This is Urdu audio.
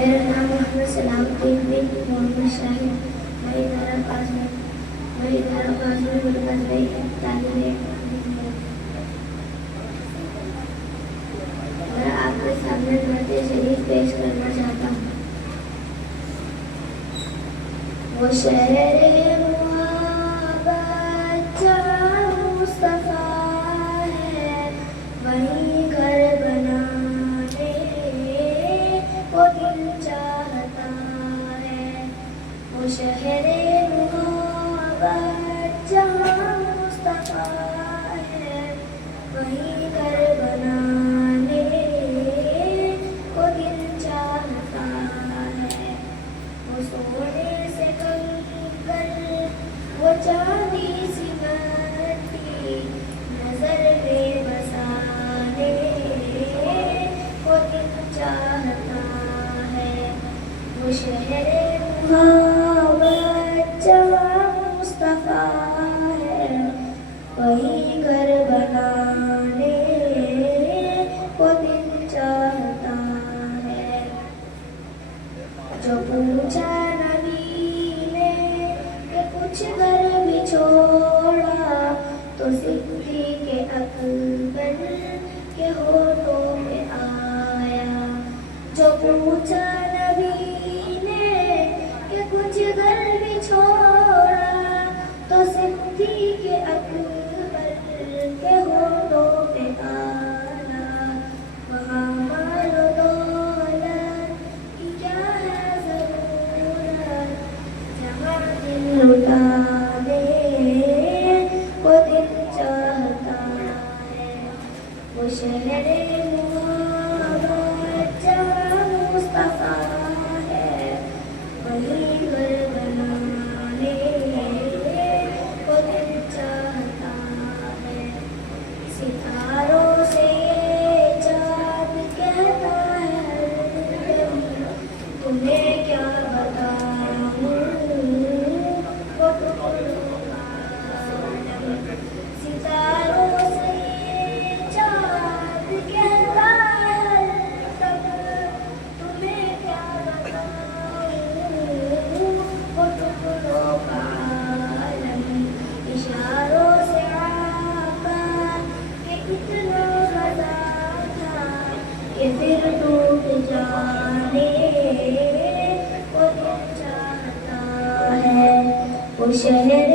میرا نام محمد سلام الدین بن محمد شاہد. میں ادارہ پاس میں مرکز میں طالب علم ہوں. میں آپ کے سامنے نعت شریف پیش کرنا چاہتا ہوں. وہ شہر محبت جہاں مصطفیٰ ہے وہیں گھر بنانے کو دل چاہتا ہے. وہ شہر محبت جہاں مصطفیٰ ہے وہیں گھر بنانے کو دل چاہتا ہے. وہ سونے سے کنکر وہ چاندی سی مٹی نظر میں بسانے کو دل چاہتا ہے. وہ شہر محبت جہاں مصطفیٰ ہے وہیں گھر بنانے کو دل چاہتا ہے. جو پوچھا نبی نے کہ کچھ گھر بھی چھوڑا تو صدیق اکبر کے ہونٹوں میں آیا. جو پوچھا نبی نے کہ کچھ گھر بھی چھوڑا تو صدیق اکبر کے ہونٹوں میں آیا. وہاں مال و دولت کی کیا ہے ضرورت جہاں دل لٹانے کو دل چاہتا ہے. وہ شہر محبت جہاں مصطفیٰ ہے وہیں گھر بنانے کو دل چاہتا ہے. ستاروں سے یہ چاند کہتا ہے ہر دم تمہیں کیا بتاؤں وہ ٹکڑوں کا عالم. ستاروں سے یہ چاند کہتا ہے ہر دم تمہیں کیا بتاؤں وہ ٹکڑوں کا عالم. اشاروں سے آقا کہ اتنا رضا تھا کہ پھر ٹوٹ جانے کو دل چاہتا ہے. وہ شہر